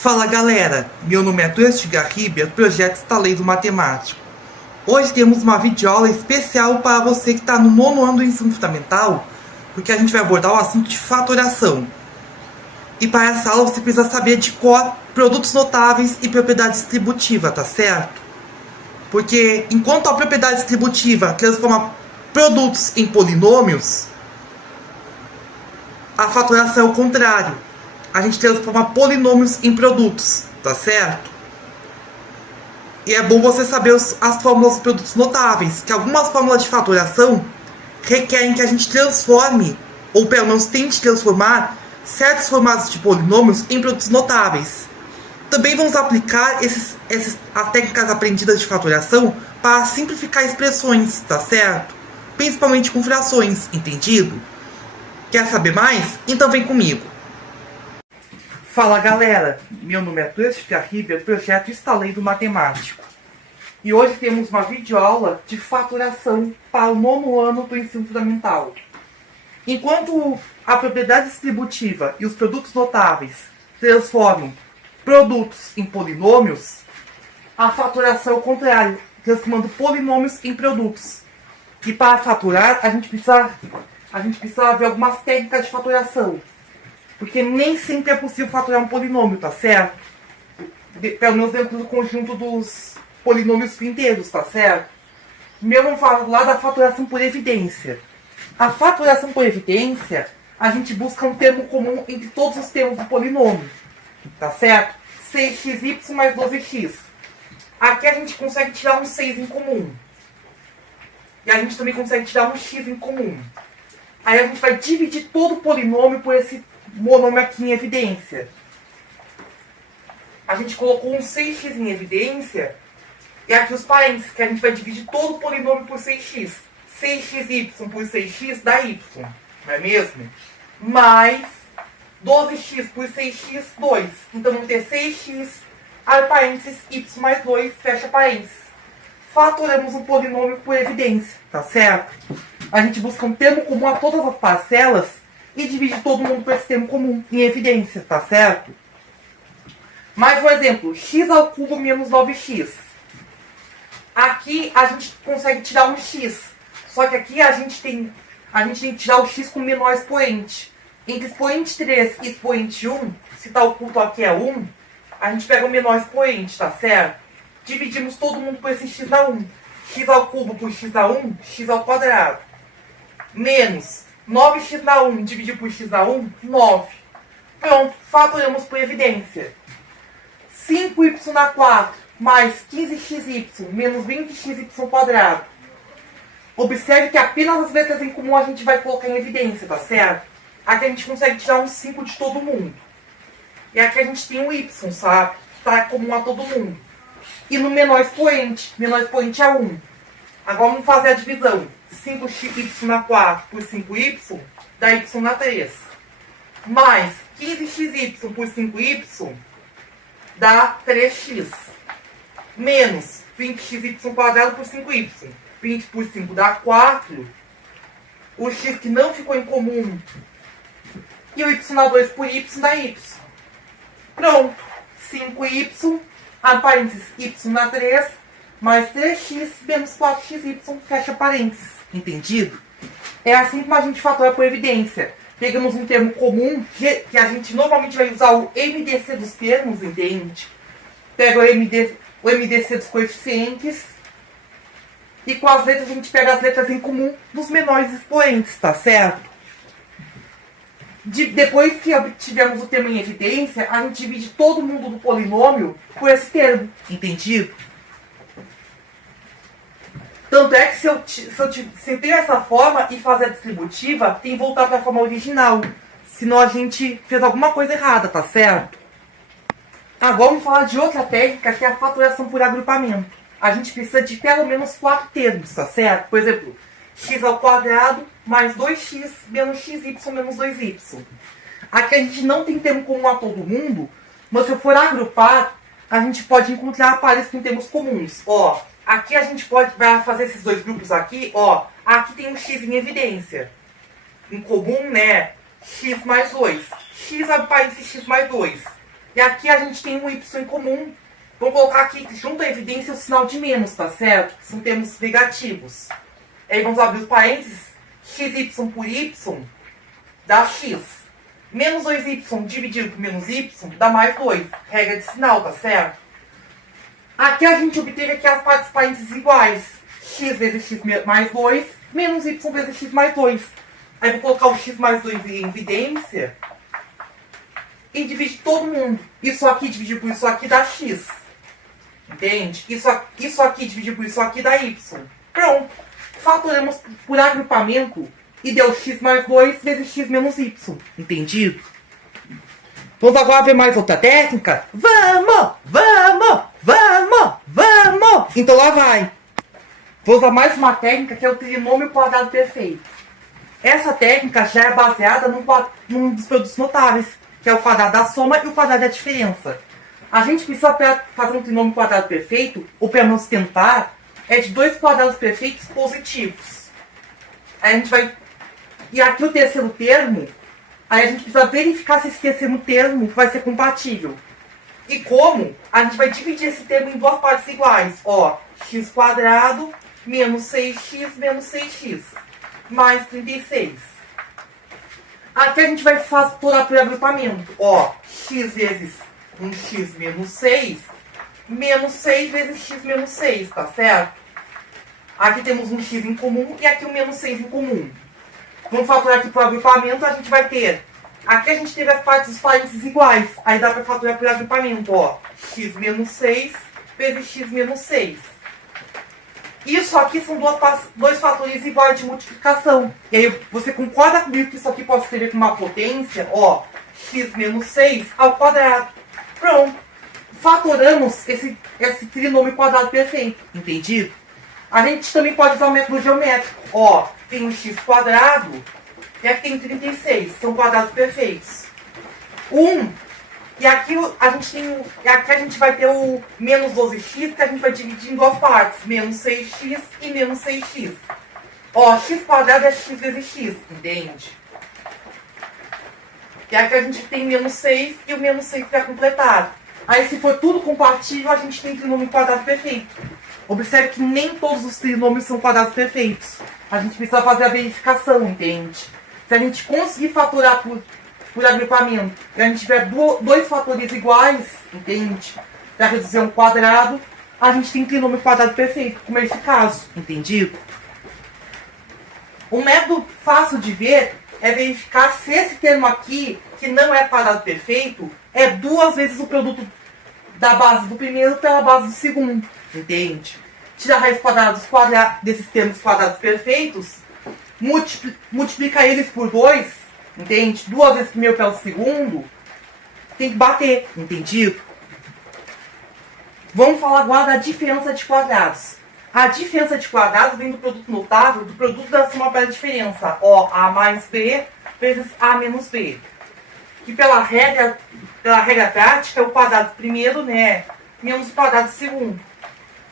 Fala galera, meu nome é Tuesti Garribia, do projeto Estaleiro Matemático. Hoje temos uma videoaula especial para você que está no nono ano do ensino fundamental, porque a gente vai abordar o assunto de fatoração. E para essa aula você precisa saber de cor produtos notáveis e propriedade distributiva, tá certo? Porque enquanto a propriedade distributiva transforma produtos em polinômios, a fatoração é o contrário. A gente transforma polinômios em produtos, tá certo? E é bom você saber as fórmulas dos produtos notáveis, que algumas fórmulas de fatoração requerem que a gente transforme, ou pelo menos tente transformar, certos formatos de polinômios em produtos notáveis. Também vamos aplicar as técnicas aprendidas de fatoração para simplificar expressões, tá certo? Principalmente com frações, entendido? Quer saber mais? Então vem comigo! Fala galera, meu nome é Tuesti Garribia, do projeto Estaleiro Matemático. E hoje temos uma videoaula de fatoração para o nono ano do ensino fundamental. Enquanto a propriedade distributiva e os produtos notáveis transformam produtos em polinômios, a fatoração é o contrário, transformando polinômios em produtos. E para fatorar, a gente precisa ver algumas técnicas de fatoração. Porque nem sempre é possível fatorar um polinômio, tá certo? Pelo menos dentro do conjunto dos polinômios inteiros, tá certo? Primeiro vamos falar da fatoração por evidência. A fatoração por evidência, a gente busca um termo comum entre todos os termos do polinômio, tá certo? 6xy mais 12x. Aqui a gente consegue tirar um 6 em comum. E a gente também consegue tirar um x em comum. Aí a gente vai dividir todo o polinômio por esse monômio aqui em evidência. A gente colocou um 6x em evidência. E aqui os parênteses, que a gente vai dividir todo o polinômio por 6x. 6xy por 6x dá y, não é mesmo? Mais 12x por 6x, 2. Então vamos ter 6x, abre parênteses, y mais 2, fecha parênteses. Fatoramos um polinômio por evidência, tá certo? A gente busca um termo comum a todas as parcelas e divide todo mundo por esse termo comum em evidência, tá certo? Mais um exemplo, x ao cubo menos 9x. Aqui a gente consegue tirar um x, só que aqui a gente tem que tirar o x com o menor expoente. Entre expoente 3 e expoente 1, se tal cubo aqui é 1, a gente pega o menor expoente, tá certo? Dividimos todo mundo por esse x na 1. X ao cubo por x na 1, x ao quadrado. Menos 9x na 1 dividido por x na 1, 9. Pronto, fatoramos por evidência. 5y na 4 mais 15xy menos 20xy quadrado. Observe que apenas as letras em comum a gente vai colocar em evidência, tá certo? Aqui a gente consegue tirar um 5 de todo mundo. E aqui a gente tem um y, sabe? Que está comum a todo mundo. E no menor expoente é 1. Agora vamos fazer a divisão. 5y na 4 por 5y dá y na 3. Mais 15xy por 5y dá 3x. Menos 20xy quadrado por 5y. 20 por 5 dá 4. O x que não ficou em comum. E o y na 2 por y dá y. Pronto. 5y, abre parênteses, y na 3, mais 3x menos 4xy, fecha parênteses. Entendido? É assim como a gente fatora por evidência. Pegamos um termo comum, que a gente normalmente vai usar o MDC dos termos, entende? Pega o MDC dos coeficientes. E com as letras a gente pega as letras em comum dos menores expoentes, tá certo? Depois que obtivemos o termo em evidência, a gente divide todo mundo do polinômio por esse termo, entendido? Tanto é que se eu ter essa forma e fazer a distributiva, tem que voltar para a forma original. Senão a gente fez alguma coisa errada, tá certo? Agora vamos falar de outra técnica, que é a fatoração por agrupamento. A gente precisa de pelo menos 4 termos, tá certo? Por exemplo, x ao quadrado mais 2x menos xy menos 2y. Aqui a gente não tem termo comum a todo mundo, mas se eu for agrupar, a gente pode encontrar pares com termos comuns. Ó, aqui a gente vai fazer esses dois grupos aqui, ó. Aqui tem um x em evidência. Em comum, né? X mais 2. X abre parênteses x mais 2. E aqui a gente tem um y em comum. Vou colocar aqui, junto à evidência, o sinal de menos, tá certo? Que são termos negativos. Aí vamos abrir os parênteses. Xy por y dá x. Menos 2y dividido por menos y dá mais 2. Regra de sinal, tá certo? Aqui a gente obteve aqui as partes parênteses iguais. X vezes x mais 2, menos y vezes x mais 2. Aí vou colocar o x mais 2 em evidência. E divide todo mundo. Isso aqui dividido por isso aqui dá x. Entende? Isso aqui dividido por isso aqui dá y. Pronto. Fatoramos por agrupamento e deu x mais 2 vezes x menos y. Entendido? Vamos agora ver mais outra técnica? Vamos! Vamos! Vamos! Vamos! Então lá vai. Vou usar mais uma técnica que é o trinômio quadrado perfeito. Essa técnica já é baseada num dos produtos notáveis, que é o quadrado da soma e o quadrado da diferença. A gente precisa, para fazer um trinômio quadrado perfeito, ou pelo menos tentar, é de dois quadrados perfeitos positivos. Aí a gente vai... E aqui o terceiro termo, aí a gente precisa verificar se esse terceiro termo vai ser compatível. E como? A gente vai dividir esse termo em duas partes iguais. Ó, x quadrado menos 6x menos 6x mais 36. Aqui a gente vai fatorar por agrupamento. Ó, x vezes 1x menos 6, menos 6 vezes x menos 6, tá certo? Aqui temos um x em comum e aqui um menos 6 em comum. Vamos fatorar aqui por agrupamento, a gente vai ter... Aqui a gente teve as partes dos parênteses iguais. Aí dá para fatorar por agrupamento, ó. X menos 6 vezes x menos 6. Isso aqui são dois fatores iguais de multiplicação. E aí você concorda comigo que isso aqui pode escrever com uma potência, ó, x menos 6 ao quadrado. Pronto. Fatoramos esse trinômio quadrado perfeito. Entendido? A gente também pode usar o método geométrico. Ó, tem um x quadrado e aqui tem 36. São quadrados perfeitos. 1. E aqui a gente vai ter o menos 12x, que a gente vai dividir em duas partes. Menos 6x e menos 6x. Ó, x quadrado é x vezes x, entende? E aqui a gente tem menos 6 e o menos 6 para completar. Aí se for tudo compatível, a gente tem trinômio quadrado perfeito. Observe que nem todos os trinômios são quadrados perfeitos. A gente precisa fazer a verificação, entende? Se a gente conseguir fatorar por agrupamento e a gente tiver dois fatores iguais, entende? Para reduzir um quadrado, a gente tem trinômio quadrado perfeito, como é esse caso, entendido? Um método fácil de ver é verificar se esse termo aqui, que não é quadrado perfeito, é duas vezes o produto da base do primeiro pela base do segundo, entende? Tira a raiz quadrada desses termos quadrados perfeitos, multiplica eles por 2, entende? Duas vezes o primeiro pelo segundo, tem que bater, entendido? Vamos falar agora da diferença de quadrados. A diferença de quadrados vem do produto notável, do produto da soma pela diferença. Ó, A mais B vezes A menos B. Que pela regra prática, o quadrado primeiro, né, menos o quadrado segundo.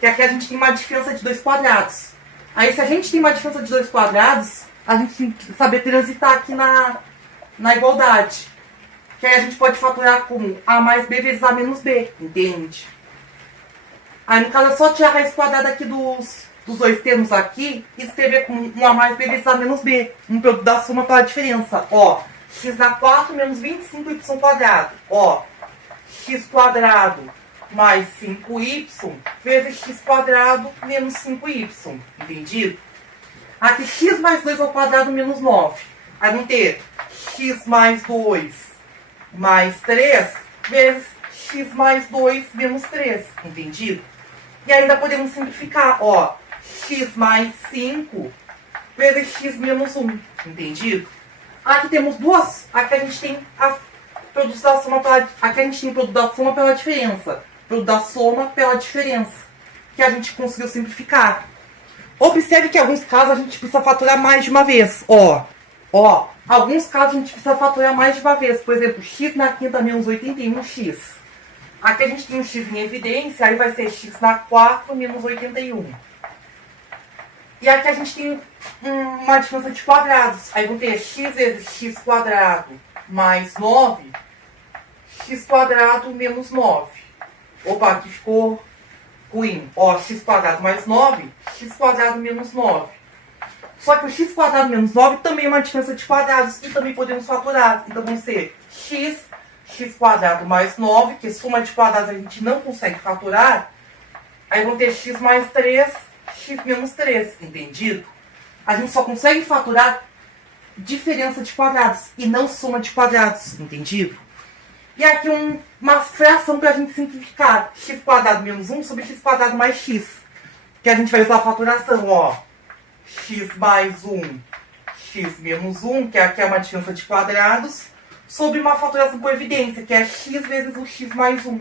Que aqui a gente tem uma diferença de dois quadrados. Aí se a gente tem uma diferença de dois quadrados, a gente tem que saber transitar aqui na igualdade. Que aí a gente pode fatorar como A mais B vezes A menos B, entende? Aí no caso é só tirar a raiz quadrada aqui dos dois termos aqui e escrever como um A mais B vezes A menos B. Um produto da soma pela diferença. Ó, x na 4 menos 25y quadrado. Ó, x quadrado mais 5y vezes x quadrado menos 5y. Entendido? Aqui x mais 2 ao quadrado menos 9. Aí vamos ter x mais 2 mais 3 vezes x mais 2 menos 3. Entendido? E ainda podemos simplificar. Ó, x mais 5 vezes x menos 1. Entendido? Aqui temos duas. Aqui a gente tem produto da soma aqui a gente tem produto da soma pela diferença. Produto da soma pela diferença. Que a gente conseguiu simplificar. Observe que em alguns casos a gente precisa fatorar mais de uma vez. Ó, alguns casos a gente precisa fatorar mais de uma vez. Por exemplo, x na quinta menos 81x. Aqui a gente tem um x em evidência, aí vai ser x na 4 menos 81. E aqui a gente tem uma diferença de quadrados. Aí vão ter x vezes x quadrado mais 9, x² menos 9. Opa, aqui ficou ruim. Ó, x² mais 9, x² menos 9. Só que o x² menos 9 também é uma diferença de quadrados e também podemos fatorar. Então vão ser x² mais 9, que soma de quadrados a gente não consegue fatorar. Aí vão ter x mais 3, x menos 3, entendido? A gente só consegue fatorar diferença de quadrados e não soma de quadrados, entendido? E aqui uma fração para a gente simplificar. X² menos 1 sobre x² mais x. Que a gente vai usar a fatoração, ó. X mais 1, x menos 1, que aqui é uma diferença de quadrados, sobre uma fatoração por evidência, que é x vezes o x mais 1.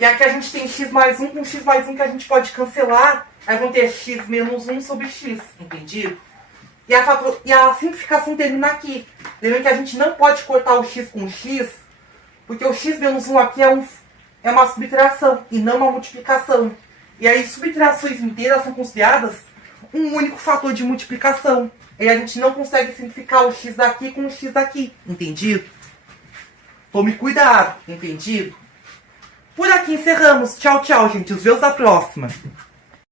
E aqui a gente tem x mais 1 com x mais 1 que a gente pode cancelar. Aí vão ter x menos 1 sobre x, entendido? E a simplificação termina aqui. Lembrando que a gente não pode cortar o x com o x, porque o x menos 1 aqui é uma subtração e não uma multiplicação. E aí subtrações inteiras são consideradas um único fator de multiplicação. E a gente não consegue simplificar o x daqui com o x daqui, entendido? Tome cuidado, entendido? Por aqui encerramos. Tchau, tchau, gente. Os vemos da próxima.